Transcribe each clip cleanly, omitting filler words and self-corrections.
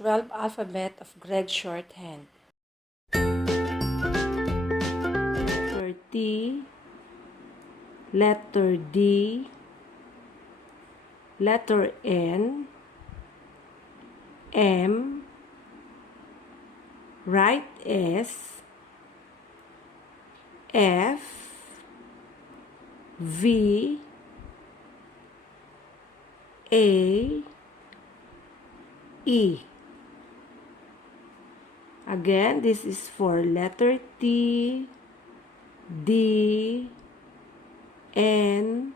12 alphabet of Gregg Shorthand. Letter T, letter D, letter N, M, right S, F, V, A, E. Again, this is for letter T, D, N,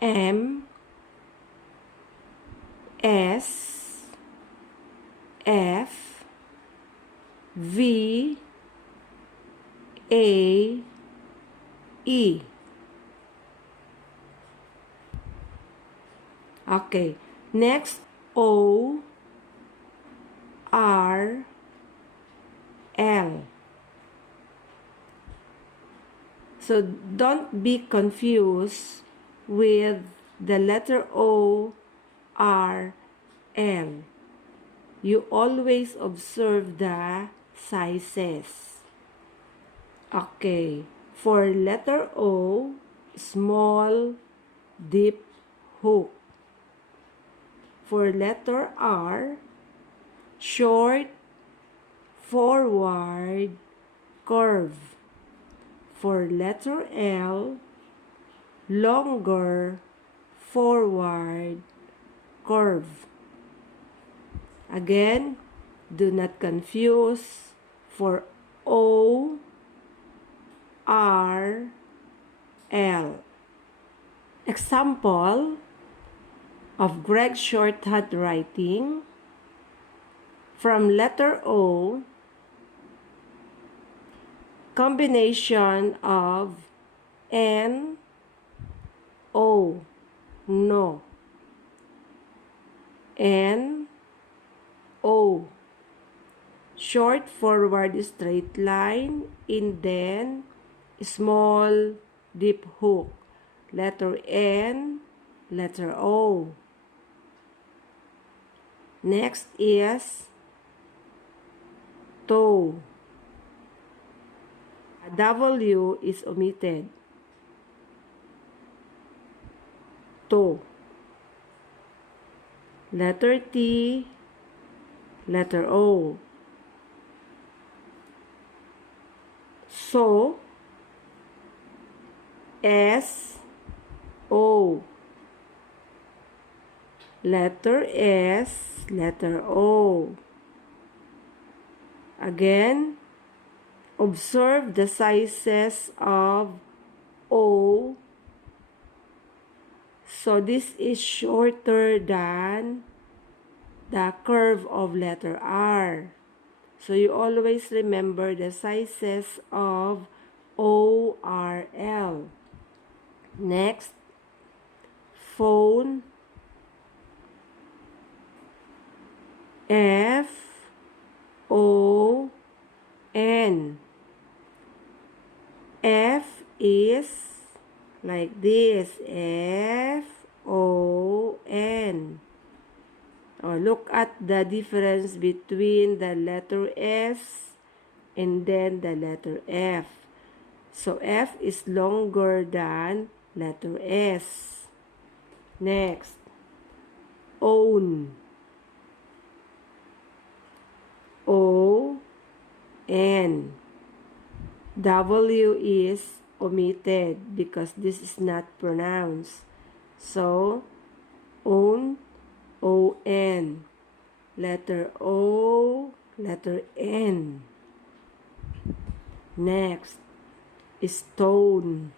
M, S, F, V, A, E. Okay, next O, R, L. So don't be confused with the letter O, R, L. You always observe the sizes. Okay, for letter O, small, deep hook. For letter R, short, forward, curve. For letter L, longer, forward, curve. Again, do not confuse for O, R, L. Example of Gregg Shorthand writing. From letter O, combination of N, O, no, N, O, short forward straight line, indent, small deep hook, letter N, letter O. Next is toe. A W is omitted. Toe. Letter T, letter O. So, S, O. Letter S, letter O. Again, observe the sizes of O. So this is shorter than the curve of letter R. So you always remember the sizes of O, R, L. Next, phone, F, O, N. F is like this, F, O, N. Oh, look at the difference between the letter S and then the letter F. So F is longer than letter S. Next, own. O, N. W is omitted because this is not pronounced. So, own, O-N. Letter O, letter N. Next, stone.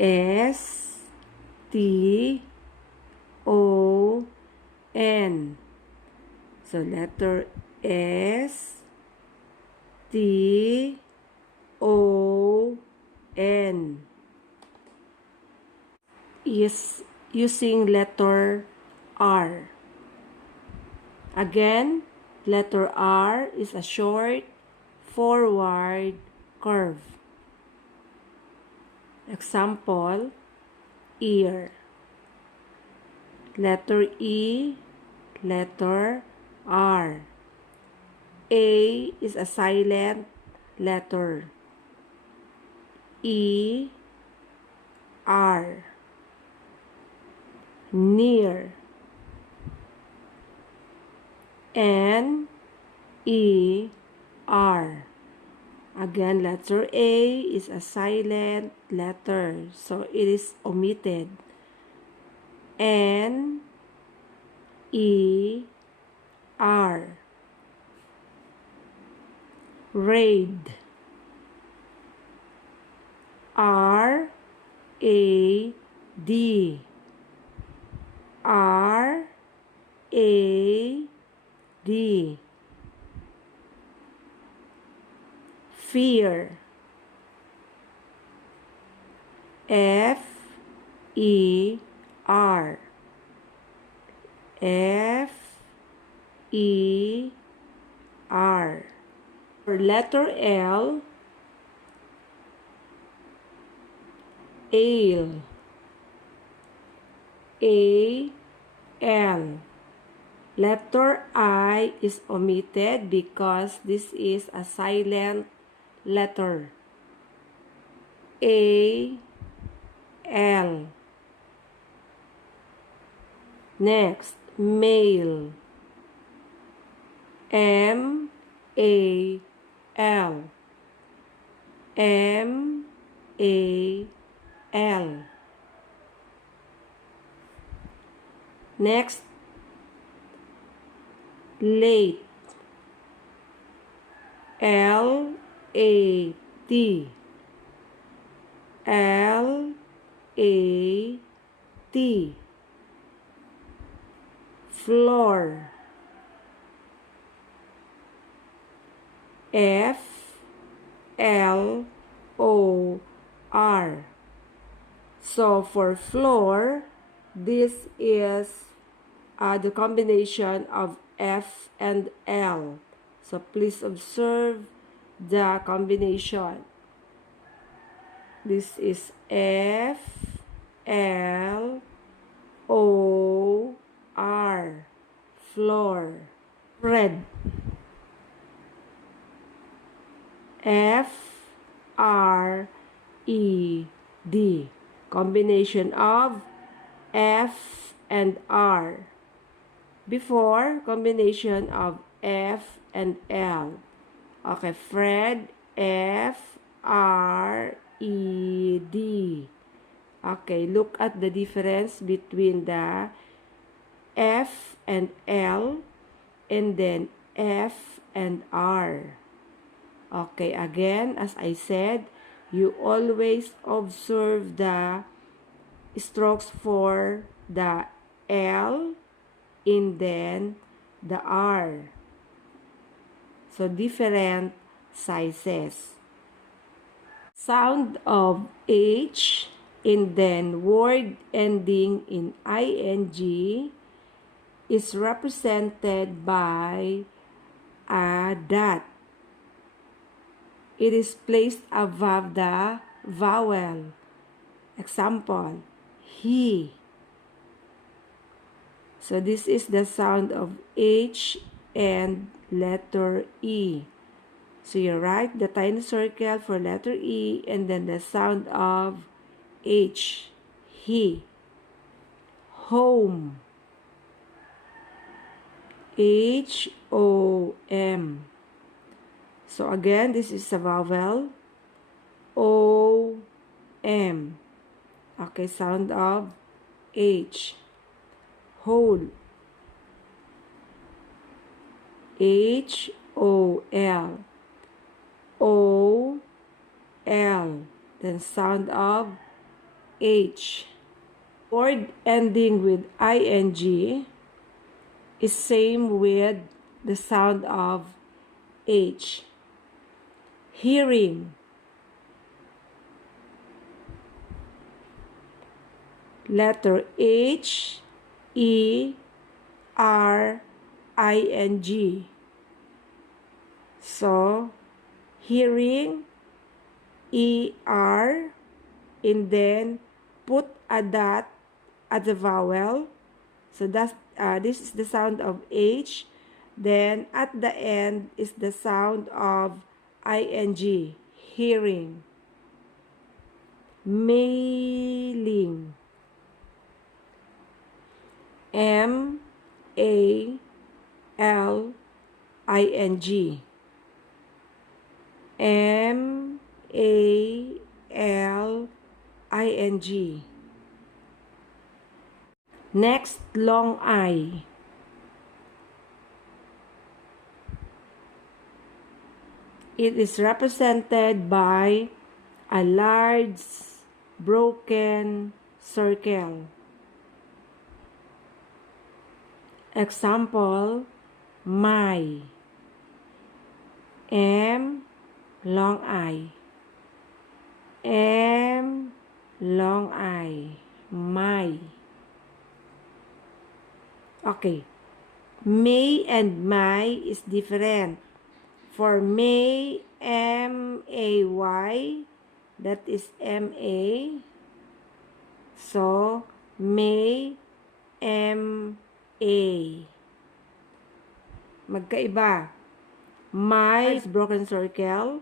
S, T, O, N. So, letter S, T, O, N. Is using letter R. Again, letter R is a short, forward curve. Example, ear. letter E, letter R. A is a silent letter. E, R. Near. N, E, R. Again, letter A is a silent letter, so it is omitted. N, E, R. Raid. R, A, D. R, A, D. Fear. F, E, R. F, E, R. For letter L, ale. A, L. Letter I is omitted because this is a silent letter. A, L. Next, male. M, A, L. M, A, L. Next, late. L, A, T. L, A, T. Floor. F, L, O, R. So for floor, this is the combination of F and L. So please observe the combination. This is F, L, O, R. Floor. Red. F, R, E, D. Combination of F and R. Before, combination of F and L. Okay, Fred, F, R, E, D. Okay, look at the difference between the F and L and then F and R. Okay, again, as I said, you always observe the strokes for the L and then the R. So, different sizes. Sound of H and then word ending in ing is represented by a dot. It is placed above the vowel. Example, he. So this is the sound of H and letter E. So you write the tiny circle for letter E and then the sound of H. He. Home. H-O-M. So again, this is a vowel. O-M. Okay, sound of H. Whole. H-O-L. O-L. Then sound of H. Word ending with ing is same with the sound of H. Hearing. Letter H, E, R, I-N-G. So, hearing, E-R, and then put a dot at the vowel, So this is the sound of H. Then at the end is the sound of ing, hearing. Mailing. M-A-L-I-N-G. M-A-L-I-N-G. Next, long I. It is represented by a large broken circle. Example, my. M, long I. M, long I. My. Okay. May and my is different. For may, M-A-Y, that is M-A. So, may, M-A. Magkaiba. My is broken circle.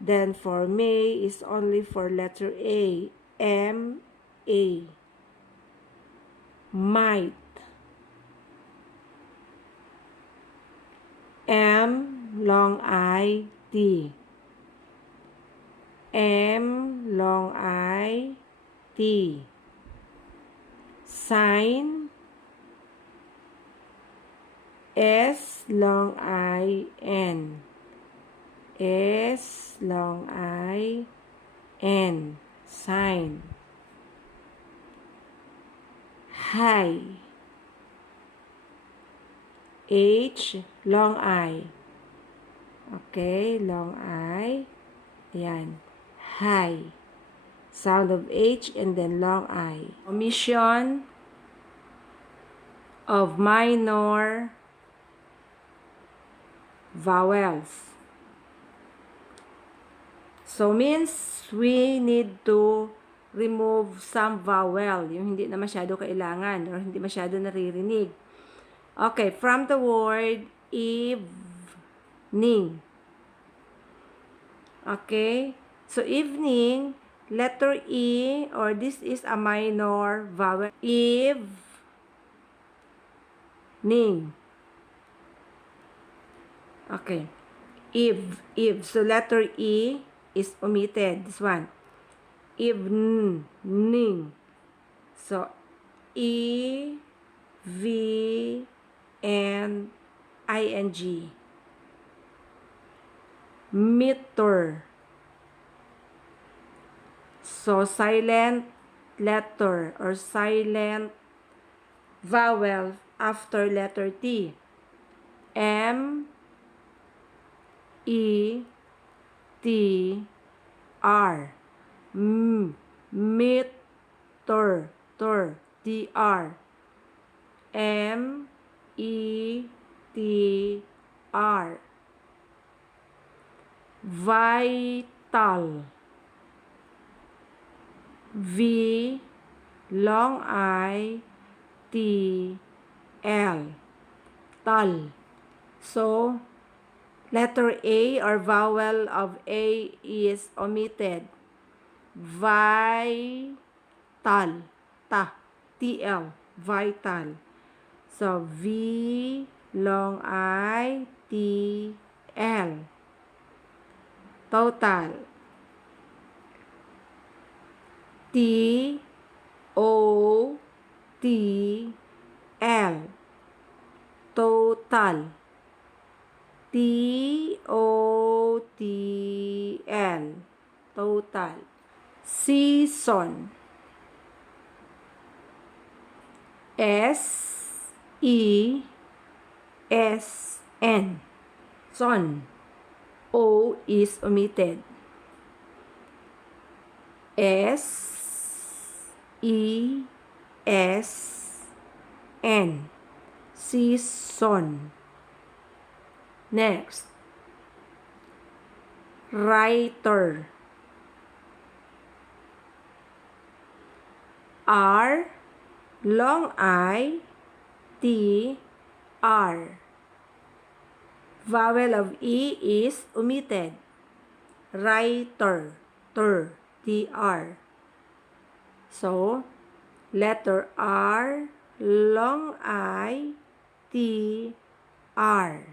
Then for may is only for letter A. M-A. Might. M, long I, T. M, long I, T. Sign. S, long I, N. S, long I, N. Sign. High. H, long I. Okay, long I. Ayan. High. Sound of H and then long I. Omission of minor vowels. So, means we need to remove some vowel, yung hindi na masyado kailangan or hindi masyado naririnig. Okay, from the word evening. Okay, so evening, letter E, or this is a minor vowel. Evening. Okay, eve. So letter E is omitted. This one. Evening. So E, V, and ing. Meter. So silent letter or silent vowel after letter T. M, E, T, R. Meter. T-R. M, E, T, R. Vital. V, long I, T, L. Tal. So, letter A or vowel of A is omitted. Vital. T-L. Vital. So, V, long I, T, L. Total. T, O, T, L. Total. T, O, T, L. Total. Season. S-E-S-N. Son. O is omitted. S-E-S-N. Season. Next. Writer. R, long I, T, R. Vowel of E is omitted. Writer, T-R. So, letter R, long I, T, R.